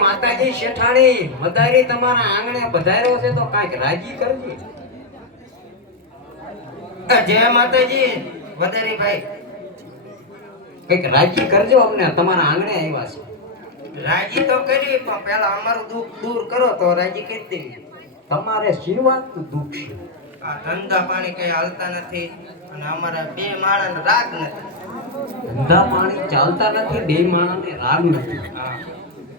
માતાજી શેઠાણી મદારી તમારા આંગણે પધાર્યો છે તો કાંઈક રાજી કરજે. જય માતાજી વધારી ભાઈ, કંઈક રાજી કરજો, અમને તમારા આંગણે આવ્યા છે. રાજી તો કરી પણ પેલા અમારું દુઃખ દૂર કરો તો રાજી કરી દેવી. તમારે શીરવાતનું દુઃખ છે. આ ધંધા પાણી કઈ હાલતા નથી અને અમારા બે માણસ રાગ નથી. ધંધા પાણી ચાલતા નથી, બે માણસને રાગ નથી.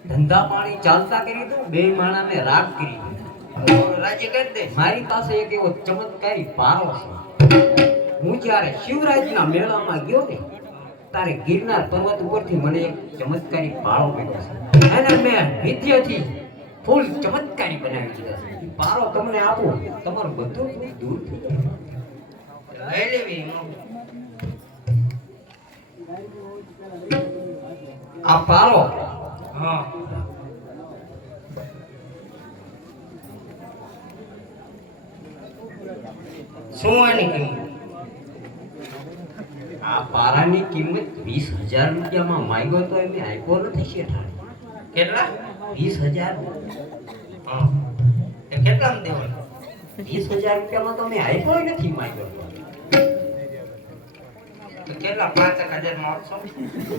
ધંધા પાણી ચાલતા કરી દો, બે માણસને રાગ કરી દો. રાજી કરી દે. મારી પાસે એક એવો ચમત્કારી પારો છે. હું જ્યારે શિવરાજના મેળામાં ગયો ને તારે ગિરનાર પર્વત ઉપરથી મને એક ચમત્કારી પારો મળ્યો છે. એને મેં વિદ્યાથી ફૂલ ચમત્કારી બનાવી દીધો છે. ઈ પારો તમને આપો, તમારું બધું દૂર થઈ જાય. લઈ લેવી. આ પારો હા, શું આની કિંમત? આ પારાની કિંમત 20,000 રૂપિયામાં માંગ્યો તો એમને આપ્યો નથી શેઠાણી. કેટલા? 20,000. હા, એ કેટલામાં દેવાનું? 20,000 રૂપિયામાં તો મેં આપ્યો નથી માંગ્યો. તો કેટલા? 5,000 માં આપશો?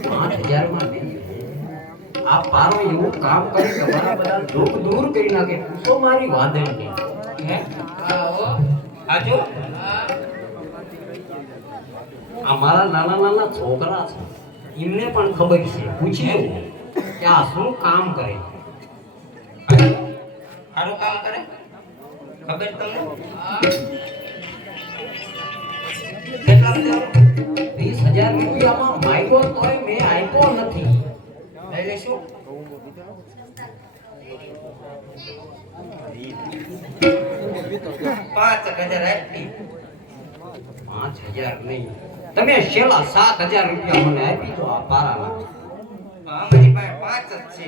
5,000 માં નહીં. આ પારો એવું કામ કરી તમારા બધા દુઃખ દૂર કરી નાખે. પૂછો મારી વાદળને. હે? આ જો. આ મારા નાના નાના છોકરા છે, એમને પણ ખબર છે. પૂછી જવું કે આ શું કામ કરે. સારું કામ કરે? ખબર તમને? કેટલામાં દેવાનું? 20,000 રૂપિયામાં માંગ્યો તોય મેં આપ્યો નથી. લઈ લેશું. 5,000 આપી. 5,000 નહીં, તમે છેલ્લા 7,000 રૂપિયા મને આપી દો આ પારાના. અમારી પાસે 5 જ છે.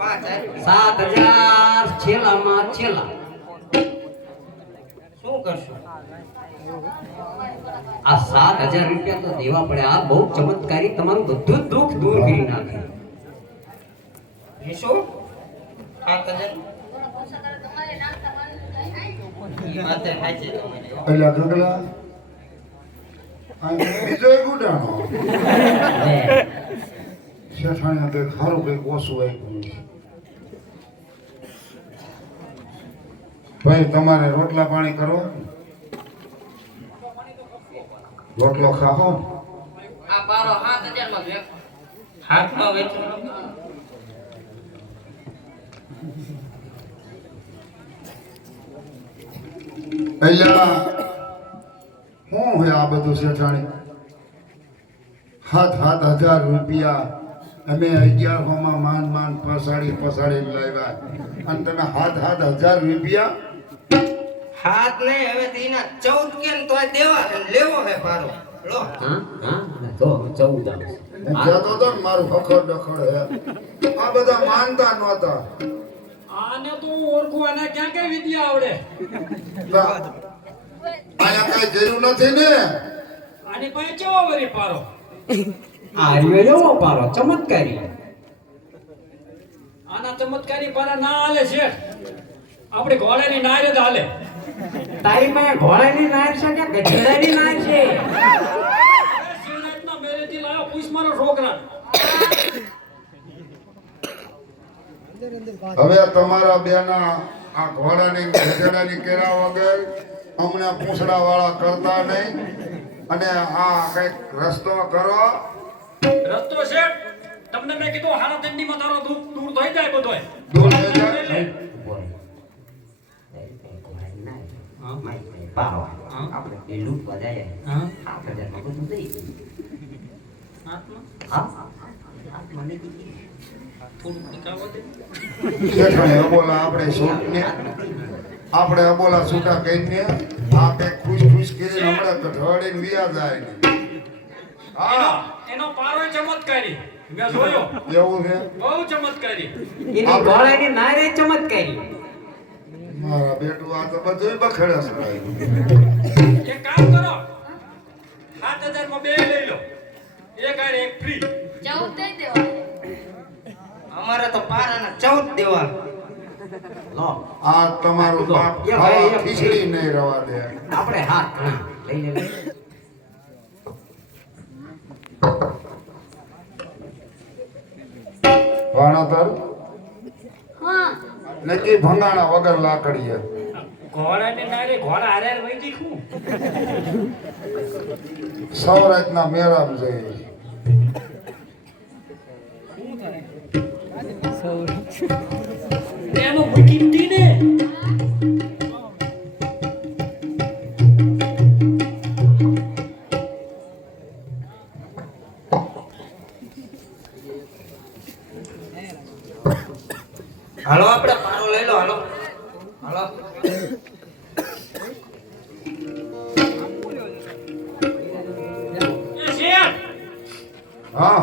5 આપી. 7,000 છેલ્લામાં છેલ્લા. શું કરશું? આ 7,000 રૂપિયા તો દેવા પડે. આ બહુ ચમત્કારી તમારું બધું જ દુઃખ દૂર કરી નાખે. એ શું? 7,000? ઈ વાત એ સાચી તમારી. પેલા ગગલા આ બીજો એક ઉડાણો શેઠાણીયા તો ખારું કંઈક ઓછું આપ્યું છે. ભાઈ તમારે રોટલા પાણી કરો, રોટલો ખાઓ. આ બારો 7,000 માં વેચ. હાથમાં વેચો. પહેલા શું હોય આ બધું શેઠાણી? 7,000 રૂપિયા અમે 1100 માં માંડ પસાડી લાવ્યા અને તમે 7,000 રૂપિયા હાથ નહીં, હવે તો એના 14 કેમ તો દેવા છે, લેવો હે બારો. લો. હા હા તો 14 હું કહેતો હતો ને મારું ફખડ ડખડ હે. આ બધા માનતા નહોતા. આને તો હું ઓળખું, આને ક્યાં કઈ વિદ્યા આવડે? અહીંયા કઈ જરૂર નથી ને. આની પાસે કેવો વરી પારો? આ રહ્યો પારો ચમત્કારી. આના ચમત્કારી પારા ના હાલે છે. આપણી ઘોડાની નાય જ હાલે. તારી પાસે ઘોડાની નાર છે કે ગધેડાની નાર છે? શિવરાજના મેરેથી લાવ્યો, પૂછ મારો છોકરા. હવે તમારા બેના આ ઘોડાની ગધેડાની કેરા વગર હમણાં પૂંછડા વાળા કરતા નહીં અને આ કઈક રસ્તો કરો. રસ્તો છે. તમને મેં કીધું હારા ઠંડીમાં તારો દુઃખ દૂર થઈ જાય બધોય. દૂર થઈ જાય. આપણે પેલું બધાય હા? 7,000 માં બધું દઈ દઈએ. હાથમાં હા મને કીધું. થોડું નિકાવો દે. શેઠાણી અબોલા આપણે શૂટને આપણે અબોલા છૂટા કહીને આ કઈક ખુશ કરીને હમણાં કઢવાડીને વિયા જાય ને. હા એનો પારો ચમત્કારી મેં જોયો. એવું છે. બહુ ચમત્કારી. એની ઘોડાની નારે ચમત્કારી. મારા બેટું આ તો બધું બખડે છે. એક કામ કરો, 7,000 માં 2 લઈ લો. એક આરે એક ફ્રી. 14 દઈ દેવા. અમારે તો પારાના 14 દેવા. લો આ તમારું બાપ એ ભાઈ, ખાવા ખીચડી નહીં રવા દે. આપણે હાથ લઈ લે ભાણાતર હા નક્કી ભંગાણા વગર લાકડીએ. ઘોડાને નારે ઘોડા હારે હારે વહી દીખું. સૌરાષ્ટ્રના મેળામાં જઈએ. એનું મૂકી દી ને. હાલો આપણે પારો લઈ લો. હાલો હાલો. એ શેઠ, હા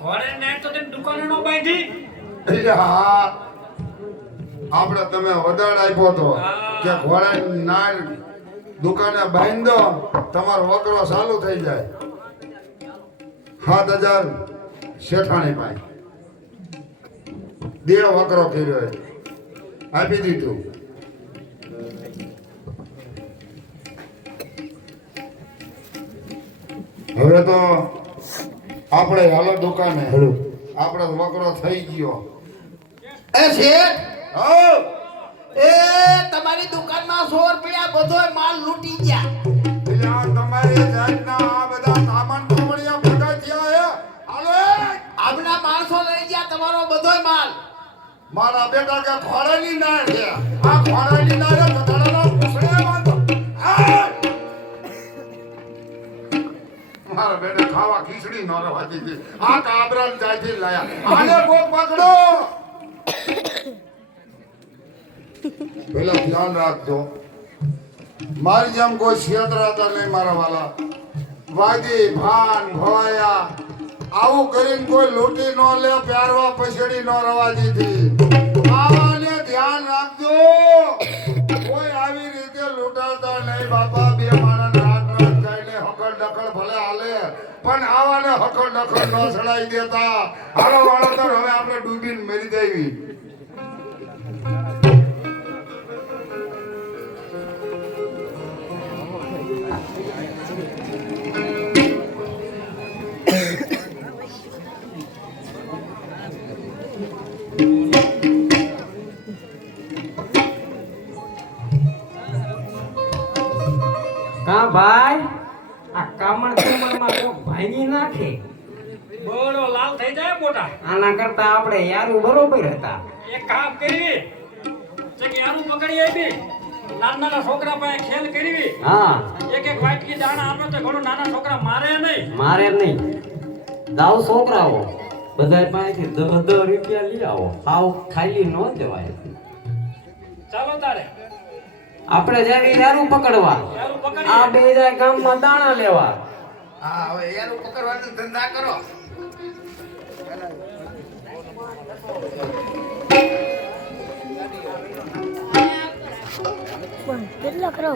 ઘોડાને નારે તો તેમ દુકાને નો બાંધી. એટલે હા આપણે તમે વદાડ આપ્યો તો કે ઘોડા નાળ દુકાને બાંધો તમારો વકરો ચાલુ થઈ જાય. 7,000 શેઠાણી પાસે દેવ વકરો કર્યો આપી દીધું. હવે તો આપણે હાલો દુકાને આપણો વકરો થઈ ગયો. એ શેઠ હો એ તમારી દુકાનમાં 100 રૂપિયા બધોય માલ લૂંટી ગયા. એટલે આ તમારી જાતના આ બધા સામાન ટોમડિયા ભેગા થયા હે. હાલો એ! આપણા માણસો લઈ ગયા તમારો બધોય માલ. મારા બેટા કે ખોડાની નાળ છે. આ ખોડાની નાળ છે ગધેડાનો પૂછડે વાંધો. આ! મારા બેટા ખાવા ખીચડી ન રવા દીધી. આ કાબરાન જાયથી લાયા. આને કોક પકડો. પેલા ધ્યાન રાખજો. મારી જેમ કોઈ છેતરાતા નહીં મારા વાલા. વાદી ભાન ભોયા આવું કરીને કોઈ લૂંટી ન લે, પ્યારવા પછડી ન રવા દીધી. આવાને ધ્યાન રાખજો. કોઈ આવી રીતે લૂંટાતા નહીં બાપા. બે માણસ રાત રાત જઈને હકડ ડકડ ભલે હાલે પણ આવાને હકડ ડકડ ન સડાઈ દેતા. હાલો વાળો તો હવે આપણે ડૂબીને મરી દેવી. કા ભાઈ આ કામણ કામણમાં કોક ભાંગી નાખે. બળો લાલ થઈ જાય મોટા. આના કરતા આપણે યારું બરોબર હતા. એક કામ કરવી છે કે આનું પકડી આવી નાના છોકરા પાસે ખેલ કરવી. હા એક એક વાટકી દાણા આપે તો ઘણો નાના છોકરા મારે નહીં. મારે નહીં. લાવ છોકરાઓ બધા પાસેથી 10 રૂપિયા લઈ આવો. આવ ખાલી ન જવાય. ચાલો તારે આપણે જાવી યારું પકડવા. યારું પકડી આ બે જાય ગામમાં દાણા લેવા. હા હવે એનું પકડવાનો ધંધા કરો. કેટલા કરો